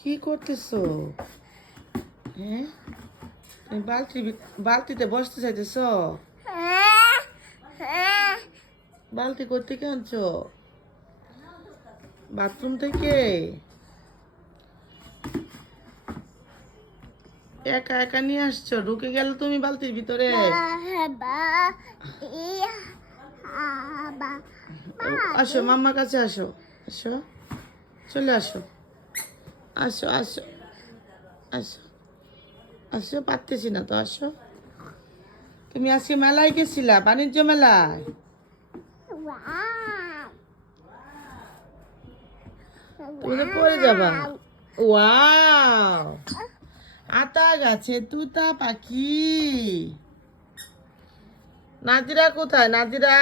কি করতেছো? হ্যাঁ, তুমি বালতিতে বসতে চাইতেছো? বালতি করতে কে আনছো? বাথরুম থেকে? একা একা নিয়ে আসছো? ঢুকে গেল তুমি বালতির ভিতরে? আসো, মাম্মার কাছে আসো। আসো, চলে আসো। আসো আসো আসো আসো, পারতেছি না তো, আসো। তুমি আজকে মেলায় গেছিলা, বাণিজ্য মেলায়? তুমি তো পড়ে যাবা। ওয়াও, আতা গাছে তুতা পাখি। নাদিরা কোথায়? নাদিরা।